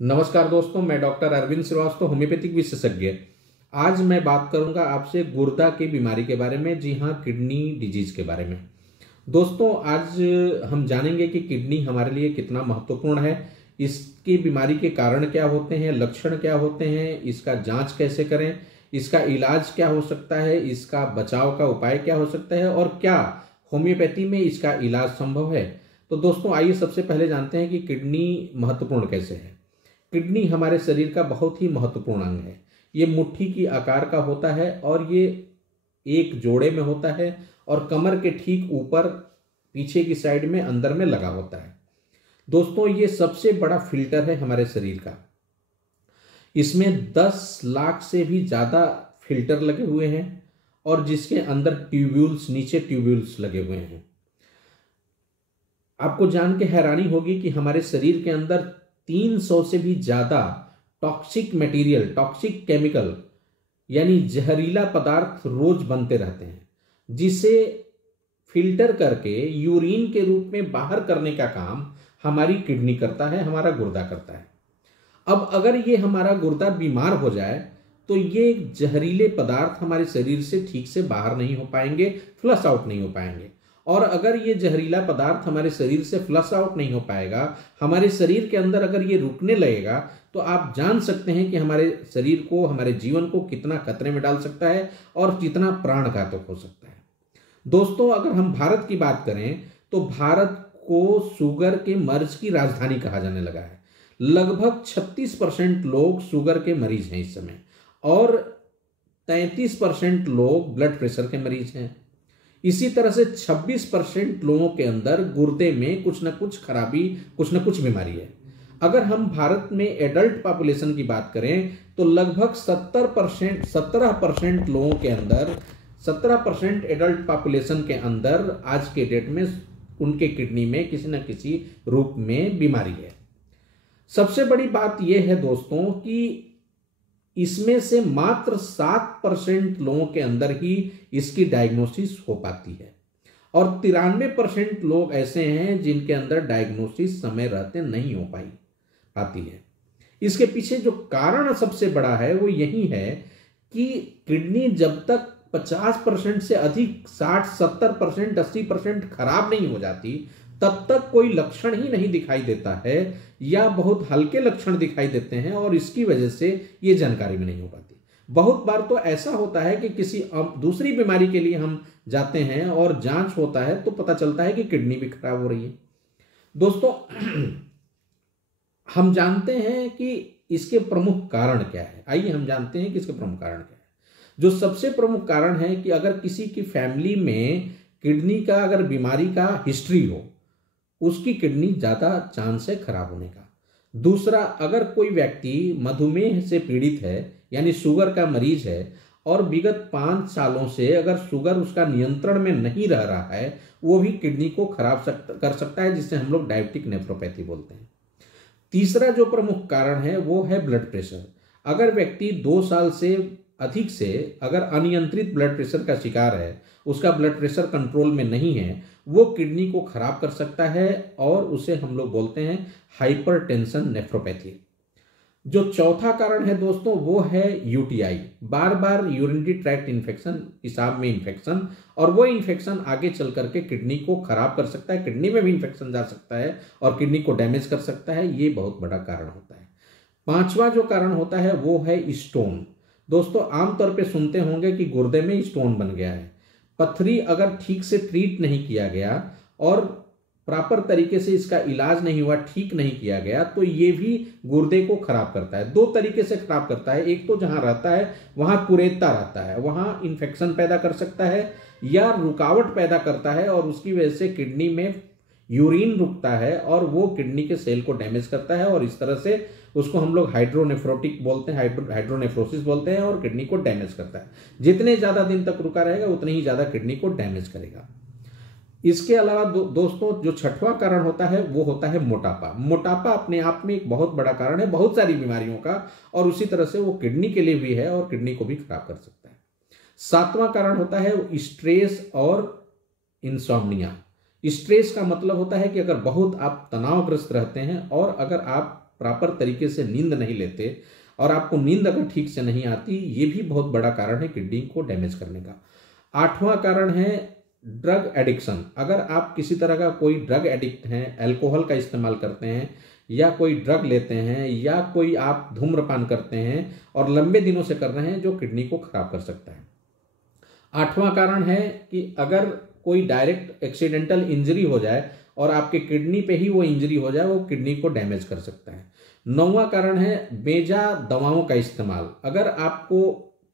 नमस्कार दोस्तों, मैं डॉक्टर अरविंद श्रीवास्तव, होम्योपैथिक विशेषज्ञ। आज मैं बात करूंगा आपसे गुर्दा की बीमारी के बारे में। जी हाँ, किडनी डिजीज के बारे में। दोस्तों, आज हम जानेंगे कि किडनी हमारे लिए कितना महत्वपूर्ण है, इसकी बीमारी के कारण क्या होते हैं, लक्षण क्या होते हैं, इसका जांच कैसे करें, इसका इलाज क्या हो सकता है, इसका बचाव का उपाय क्या हो सकता है और क्या होम्योपैथी में इसका इलाज संभव है। तो दोस्तों, आइए सबसे पहले जानते हैं कि किडनी महत्वपूर्ण कैसे है। किडनी हमारे शरीर का बहुत ही महत्वपूर्ण अंग है। ये मुट्ठी की आकार का होता है और ये एक जोड़े में होता है और कमर के ठीक ऊपर पीछे की साइड में अंदर में लगा होता है। दोस्तों, ये सबसे बड़ा फिल्टर है हमारे शरीर का। इसमें 10 लाख से भी ज्यादा फिल्टर लगे हुए हैं और जिसके अंदर ट्यूब्यूल्स, नीचे ट्यूब्यूल्स लगे हुए हैं। आपको जान के हैरानी होगी कि हमारे शरीर के अंदर 300 से भी ज्यादा टॉक्सिक मटेरियल, टॉक्सिक केमिकल यानी जहरीला पदार्थ रोज बनते रहते हैं, जिसे फिल्टर करके यूरिन के रूप में बाहर करने का काम हमारी किडनी करता है, हमारा गुर्दा करता है। अब अगर ये हमारा गुर्दा बीमार हो जाए तो ये जहरीले पदार्थ हमारे शरीर से ठीक से बाहर नहीं हो पाएंगे, फ्लश आउट नहीं हो पाएंगे। और अगर ये जहरीला पदार्थ हमारे शरीर से फ्लश आउट नहीं हो पाएगा, हमारे शरीर के अंदर अगर ये रुकने लगेगा, तो आप जान सकते हैं कि हमारे शरीर को, हमारे जीवन को कितना खतरे में डाल सकता है और कितना प्राणघातक हो सकता है। दोस्तों, अगर हम भारत की बात करें तो भारत को शुगर के मर्ज की राजधानी कहा जाने लगा है। लगभग 36% लोग शुगर के मरीज हैं इस समय और 33% लोग ब्लड प्रेशर के मरीज हैं। इसी तरह से 26% लोगों के अंदर गुर्दे में कुछ ना कुछ खराबी, कुछ ना कुछ बीमारी है। अगर हम भारत में एडल्ट पॉपुलेशन की बात करें तो लगभग 17% लोगों के अंदर, 17% एडल्ट पॉपुलेशन के अंदर आज के डेट में उनके किडनी में किसी न किसी रूप में बीमारी है। सबसे बड़ी बात यह है दोस्तों कि इसमें से मात्र 7% लोगों के अंदर ही इसकी डायग्नोसिस हो पाती है और 93% लोग ऐसे हैं जिनके अंदर डायग्नोसिस समय रहते नहीं हो पाती है। इसके पीछे जो कारण सबसे बड़ा है वो यही है कि किडनी जब तक 50% से अधिक, 60, 70%, 80% खराब नहीं हो जाती, तब तक कोई लक्षण ही नहीं दिखाई देता है या बहुत हल्के लक्षण दिखाई देते हैं और इसकी वजह से ये जानकारी में नहीं हो पाती। बहुत बार तो ऐसा होता है कि किसी दूसरी बीमारी के लिए हम जाते हैं और जांच होता है तो पता चलता है कि किडनी भी खराब हो रही है। दोस्तों, हम जानते हैं कि इसके प्रमुख कारण क्या है। आइए हम जानते हैं कि इसके प्रमुख कारण क्या है। जो सबसे प्रमुख कारण है कि अगर किसी की फैमिली में किडनी का अगर बीमारी का हिस्ट्री हो, उसकी किडनी ज्यादा चांस है खराब होने का। दूसरा, अगर कोई व्यक्ति मधुमेह से पीड़ित है यानी शुगर का मरीज है और विगत 5 सालों से अगर शुगर उसका नियंत्रण में नहीं रह रहा है, वो भी किडनी को खराब कर सकता है, जिसे हम लोग डायबिटिक नेफ्रोपैथी बोलते हैं। तीसरा जो प्रमुख कारण है वो है ब्लड प्रेशर। अगर व्यक्ति 2 साल से अधिक से अगर अनियंत्रित ब्लड प्रेशर का शिकार है, उसका ब्लड प्रेशर कंट्रोल में नहीं है, वो किडनी को खराब कर सकता है और उसे हम लोग बोलते हैं हाइपरटेंशन नेफ्रोपैथी। जो चौथा कारण है दोस्तों वो है यूटीआई, बार बार यूरिनरी ट्रैक्ट इन्फेक्शन, पेशाब में इन्फेक्शन, और वो इन्फेक्शन आगे चल करके किडनी को खराब कर सकता है, किडनी में भी इन्फेक्शन जा सकता है और किडनी को डैमेज कर सकता है। ये बहुत बड़ा कारण होता है। पांचवा जो कारण होता है वो है स्टोन। दोस्तों, आमतौर पे सुनते होंगे कि गुर्दे में स्टोन बन गया है। पथरी अगर ठीक से ट्रीट नहीं किया गया और प्रॉपर तरीके से इसका इलाज नहीं हुआ, ठीक नहीं किया गया, तो ये भी गुर्दे को खराब करता है। 2 तरीके से खराब करता है। एक तो जहां रहता है वहां कुरेदता रहता है, वहां इन्फेक्शन पैदा कर सकता है या रुकावट पैदा करता है और उसकी वजह से किडनी में यूरिन रुकता है और वो किडनी के सेल को डैमेज करता है और इस तरह से उसको हम लोग हाइड्रोनेफ्रोटिक बोलते हैं, हाइड्रोनेफ्रोसिस बोलते हैं और किडनी को डैमेज करता है। जितने ज्यादा दिन तक रुका रहेगा उतने ही ज्यादा किडनी को डैमेज करेगा। इसके अलावा दोस्तों, जो छठवां कारण होता है वो होता है मोटापा। मोटापा अपने आप में एक बहुत बड़ा कारण है बहुत सारी बीमारियों का और उसी तरह से वो किडनी के लिए भी है और किडनी को भी खराब कर सकता है। 7वां कारण होता है स्ट्रेस और इंसोम्निया। स्ट्रेस का मतलब होता है कि अगर बहुत आप तनावग्रस्त रहते हैं और अगर आप प्रॉपर तरीके से नींद नहीं लेते और आपको नींद अगर ठीक से नहीं आती, ये भी बहुत बड़ा कारण है किडनी को डैमेज करने का। 8वां कारण है ड्रग एडिक्शन। अगर आप किसी तरह का कोई ड्रग एडिक्ट हैं, अल्कोहल का इस्तेमाल करते हैं या कोई ड्रग लेते हैं या कोई आप धूम्रपान करते हैं और लंबे दिनों से कर रहे हैं, जो किडनी को खराब कर सकता है। 8वां कारण है कि अगर कोई डायरेक्ट एक्सीडेंटल इंजरी हो जाए और आपके किडनी पे ही वो इंजरी हो जाए, वो किडनी को डैमेज कर सकता है। 9वां कारण है बेजा दवाओं का इस्तेमाल। अगर आपको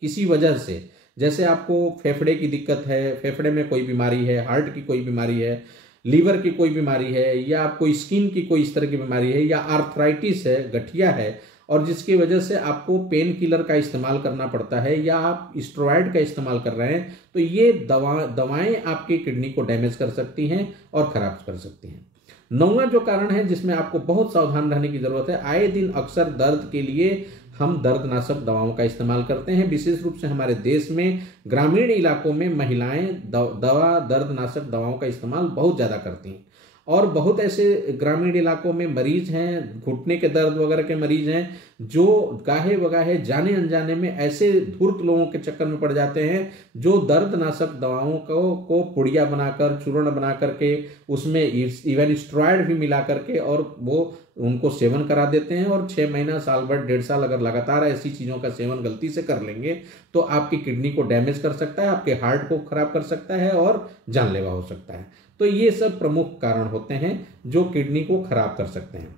किसी वजह से, जैसे आपको फेफड़े की दिक्कत है, फेफड़े में कोई बीमारी है, हार्ट की कोई बीमारी है, लीवर की कोई बीमारी है, या आपको स्किन की कोई इस तरह की बीमारी है, या आर्थराइटिस है, गठिया है, और जिसकी वजह से आपको पेन किलर का इस्तेमाल करना पड़ता है या आप स्टेरॉयड का इस्तेमाल कर रहे हैं, तो ये दवाएं आपकी किडनी को डैमेज कर सकती हैं और खराब कर सकती हैं। 9वां जो कारण है जिसमें आपको बहुत सावधान रहने की जरूरत है, आए दिन अक्सर दर्द के लिए हम दर्दनाशक दवाओं का इस्तेमाल करते हैं। विशेष रूप से हमारे देश में ग्रामीण इलाकों में महिलाएं दर्दनाशक दवाओं का इस्तेमाल बहुत ज़्यादा करती हैं, और बहुत ऐसे ग्रामीण इलाकों में मरीज हैं, घुटने के दर्द वगैरह के मरीज हैं, जो गाहे बगाहे जाने अनजाने में ऐसे धूर्त लोगों के चक्कर में पड़ जाते हैं जो दर्दनाशक दवाओं को पुड़िया बनाकर, चूर्ण बना करके, उसमें इवन स्टेरॉयड भी मिला करके और वो उनको सेवन करा देते हैं, और 6 महीना, साल भर, 1.5 साल अगर लगातार ऐसी चीज़ों का सेवन गलती से कर लेंगे तो आपकी किडनी को डैमेज कर सकता है, आपके हार्ट को खराब कर सकता है और जानलेवा हो सकता है। तो ये सब प्रमुख कारण होते हैं जो किडनी को खराब कर सकते हैं।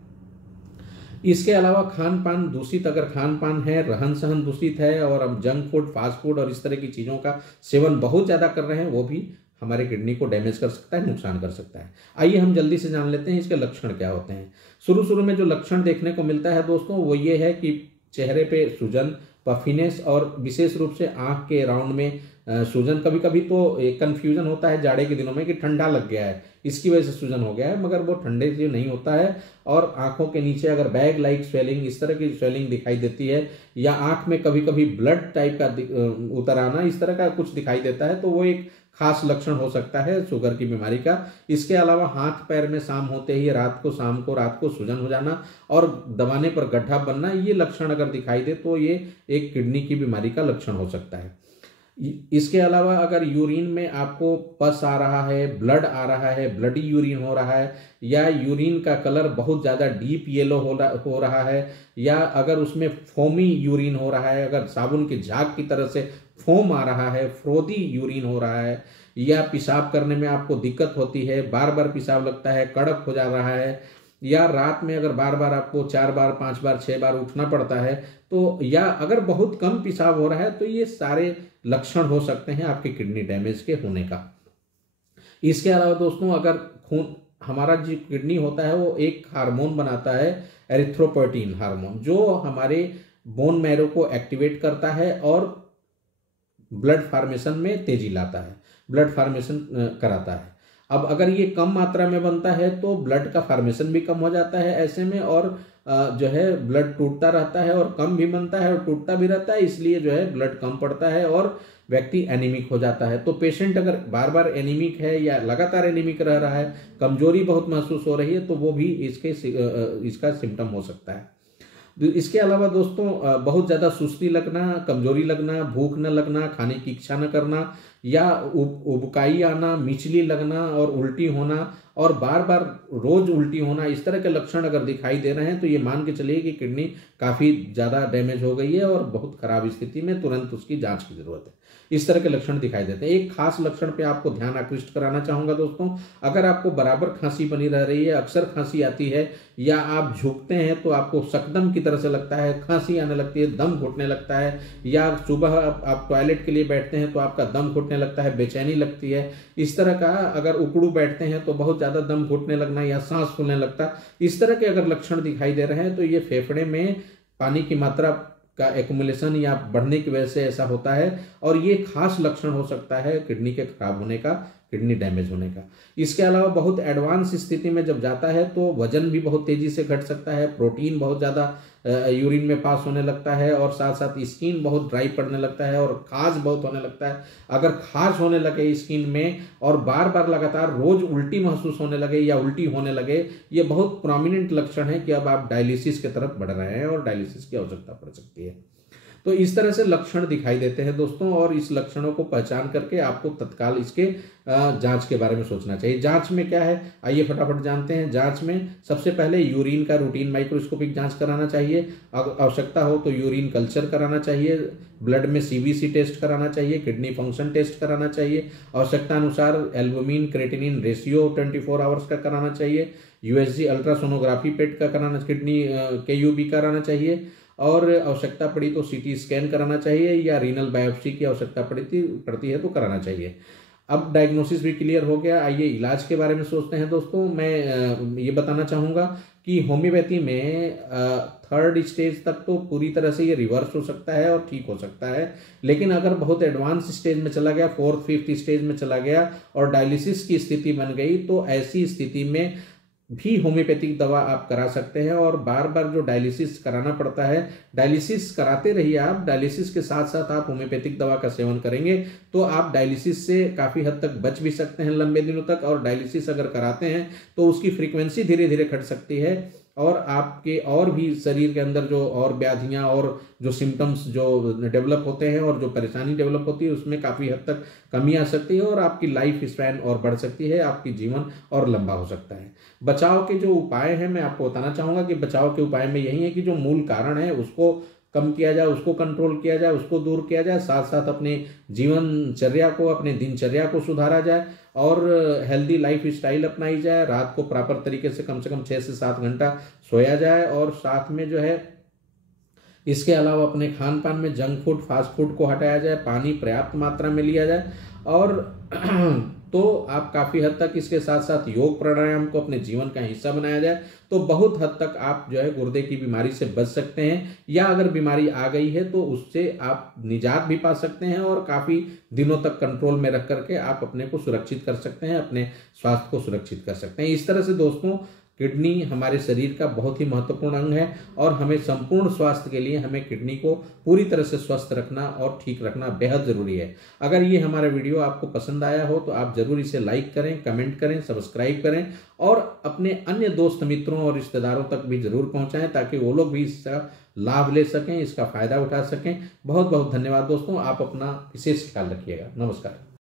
इसके अलावा खान पान दूषित, अगर खान पान है, रहन सहन दूषित है और हम जंक फूड, फास्ट फूड और इस तरह की चीज़ों का सेवन बहुत ज़्यादा कर रहे हैं, वो भी हमारे किडनी को डैमेज कर सकता है, नुकसान कर सकता है। आइए हम जल्दी से जान लेते हैं इसके लक्षण क्या होते हैं। शुरू में जो लक्षण देखने को मिलता है दोस्तों, वो ये है कि चेहरे पे सूजन, पफिनेस, और विशेष रूप से आंख के राउंड में सूजन। कभी कभी तो एक कन्फ्यूजन होता है जाड़े के दिनों में कि ठंडा लग गया है, इसकी वजह से सूजन हो गया है, मगर वो ठंडे से नहीं होता है। और आंखों के नीचे अगर बैग लाइक स्वेलिंग, इस तरह की स्वेलिंग दिखाई देती है, या आंख में कभी कभी ब्लड टाइप का उतर आना, इस तरह का कुछ दिखाई देता है, तो वो एक खास लक्षण हो सकता है शुगर की बीमारी का। इसके अलावा हाथ पैर में शाम होते ही रात को सूजन हो जाना और दबाने पर गड्ढा बनना, ये लक्षण अगर दिखाई दे तो ये एक किडनी की बीमारी का लक्षण हो सकता है। इसके अलावा अगर यूरिन में आपको पस आ रहा है, ब्लड आ रहा है, ब्लडी यूरिन हो रहा है, या यूरिन का कलर बहुत ज़्यादा डीप येलो हो रहा है, या अगर उसमें फोमी यूरिन हो रहा है, अगर साबुन की झाग की तरह से फोम आ रहा है, फ्रोदी यूरिन हो रहा है, या पेशाब करने में आपको दिक्कत होती है, बार बार पेशाब लगता है, कड़क हो जा रहा है, या रात में अगर बार बार आपको 4 बार, 5 बार, 6 बार उठना पड़ता है, तो या अगर बहुत कम पेशाब हो रहा है, तो ये सारे लक्षण हो सकते हैं आपके किडनी डैमेज के होने का। इसके अलावा दोस्तों, अगर खून, हमारा जो किडनी होता है वो एक हार्मोन बनाता है, एरिथ्रोपोइटिन हार्मोन, जो हमारे बोन मैरो को एक्टिवेट करता है और ब्लड फॉर्मेशन में तेजी लाता है, ब्लड फॉर्मेशन कराता है। अब अगर ये कम मात्रा में बनता है तो ब्लड का फॉर्मेशन भी कम हो जाता है ऐसे में, और जो है ब्लड टूटता रहता है, और कम भी बनता है और टूटता भी रहता है, इसलिए जो है ब्लड कम पड़ता है और व्यक्ति एनीमिक हो जाता है। तो पेशेंट अगर बार बार एनीमिक है या लगातार एनीमिक रह रहा है, कमजोरी बहुत महसूस हो रही है, तो वो भी इसका सिम्टम हो सकता है। इसके अलावा दोस्तों, बहुत ज़्यादा सुस्ती लगना, कमजोरी लगना, भूख न लगना, खाने की इच्छा न करना, या उबकाई आना, मिचली लगना और उल्टी होना, और बार बार रोज उल्टी होना, इस तरह के लक्षण अगर दिखाई दे रहे हैं तो ये मान के चलिए कि किडनी काफ़ी ज़्यादा डैमेज हो गई है और बहुत खराब स्थिति में, तुरंत उसकी जांच की जरूरत है। इस तरह के लक्षण दिखाई देते हैं। एक खास लक्षण पे आपको ध्यान आकृष्ट कराना चाहूँगा दोस्तों, अगर आपको बराबर खांसी बनी रह रही है, अक्सर खांसी आती है, या आप झुकते हैं तो आपको सकदम की तरह से लगता है, खांसी आने लगती है, दम घुटने लगता है, या सुबह आप टॉयलेट के लिए बैठते हैं तो आपका दम घुटने लगता है, बेचैनी लगती है, इस तरह का, अगर उकड़ू बैठते हैं तो बहुत ज़्यादा दम घुटने लगना या सांस फूलने लगता, इस तरह के अगर लक्षण दिखाई दे रहे हैं तो ये फेफड़े में पानी की मात्रा का एक्युमुलेशन या बढ़ने की वजह से ऐसा होता है, और ये खास लक्षण हो सकता है किडनी के खराब होने का, किडनी डैमेज होने का। इसके अलावा बहुत एडवांस स्थिति में जब जाता है तो वजन भी बहुत तेजी से घट सकता है, प्रोटीन बहुत ज़्यादा यूरिन में पास होने लगता है, और साथ साथ स्किन बहुत ड्राई पड़ने लगता है और खाज बहुत होने लगता है। अगर खाज होने लगे स्किन में और बार बार लगातार रोज उल्टी महसूस होने लगे या उल्टी होने लगे, ये बहुत प्रोमिनेंट लक्षण है कि अब आप डायलिसिस की तरफ बढ़ रहे हैं और डायलिसिस की आवश्यकता पड़ सकती है। तो इस तरह से लक्षण दिखाई देते हैं दोस्तों, और इस लक्षणों को पहचान करके आपको तत्काल इसके जांच के बारे में सोचना चाहिए। जांच में क्या है, आइए फटाफट जानते हैं। जांच में सबसे पहले यूरिन का रूटीन माइक्रोस्कोपिक जांच कराना चाहिए। आवश्यकता हो तो यूरिन कल्चर कराना चाहिए, ब्लड में सीबीसी टेस्ट कराना चाहिए, किडनी फंक्शन टेस्ट कराना चाहिए, आवश्यकता अनुसार एल्बुमिन क्रेटिनिन रेशियो 24 आवर्स का कराना चाहिए, यूएसजी अल्ट्रासोनोग्राफी पेट का कराना, किडनी केयूबी कराना चाहिए, और आवश्यकता पड़ी तो सीटी स्कैन कराना चाहिए, या रीनल बायोप्सी की आवश्यकता पड़ती है तो कराना चाहिए। अब डायग्नोसिस भी क्लियर हो गया, आइए इलाज के बारे में सोचते हैं दोस्तों। मैं ये बताना चाहूँगा कि होम्योपैथी में 3rd स्टेज तक तो पूरी तरह से ये रिवर्स हो सकता है और ठीक हो सकता है, लेकिन अगर बहुत एडवांस स्टेज में चला गया, 4th 5th स्टेज में चला गया और डायलिसिस की स्थिति बन गई, तो ऐसी स्थिति में भी होम्योपैथिक दवा आप करा सकते हैं। और बार बार जो डायलिसिस कराना पड़ता है, डायलिसिस कराते रहिए आप, डायलिसिस के साथ साथ आप होम्योपैथिक दवा का सेवन करेंगे तो आप डायलिसिस से काफ़ी हद तक बच भी सकते हैं लंबे दिनों तक। और डायलिसिस अगर कराते हैं तो उसकी फ्रीक्वेंसी धीरे धीरे घट सकती है, और आपके और भी शरीर के अंदर जो और व्याधियां और जो सिम्टम्स जो डेवलप होते हैं और जो परेशानी डेवलप होती है उसमें काफ़ी हद तक कमी आ सकती है, और आपकी लाइफ स्पैन और बढ़ सकती है, आपकी जीवन और लंबा हो सकता है। बचाव के जो उपाय हैं मैं आपको बताना चाहूँगा कि बचाव के उपाय में यही है कि जो मूल कारण है उसको कम किया जाए, उसको कंट्रोल किया जाए, उसको दूर किया जाए, साथ साथ अपने जीवनचर्या को, अपने दिनचर्या को सुधारा जाए और हेल्दी लाइफ स्टाइल अपनाई जाए। रात को प्रॉपर तरीके से कम 6 से 7 घंटा सोया जाए, और साथ में जो है इसके अलावा अपने खान पान में जंक फूड, फास्ट फूड को हटाया जाए, पानी पर्याप्त मात्रा में लिया जाए, और तो आप काफ़ी हद तक इसके साथ साथ योग प्राणायाम को अपने जीवन का हिस्सा बनाया जाए तो बहुत हद तक आप जो है गुर्दे की बीमारी से बच सकते हैं, या अगर बीमारी आ गई है तो उससे आप निजात भी पा सकते हैं और काफ़ी दिनों तक कंट्रोल में रख करके आप अपने को सुरक्षित कर सकते हैं, अपने स्वास्थ्य को सुरक्षित कर सकते हैं। इस तरह से दोस्तों किडनी हमारे शरीर का बहुत ही महत्वपूर्ण अंग है, और हमें संपूर्ण स्वास्थ्य के लिए हमें किडनी को पूरी तरह से स्वस्थ रखना और ठीक रखना बेहद ज़रूरी है। अगर ये हमारा वीडियो आपको पसंद आया हो तो आप ज़रूर इसे लाइक करें, कमेंट करें, सब्सक्राइब करें, और अपने अन्य दोस्त मित्रों और रिश्तेदारों तक भी ज़रूर पहुँचाएँ ताकि वो लोग भी इसका लाभ ले सकें, इसका फ़ायदा उठा सकें। बहुत बहुत धन्यवाद दोस्तों, आप अपना विशेष ख्याल रखिएगा। नमस्कार।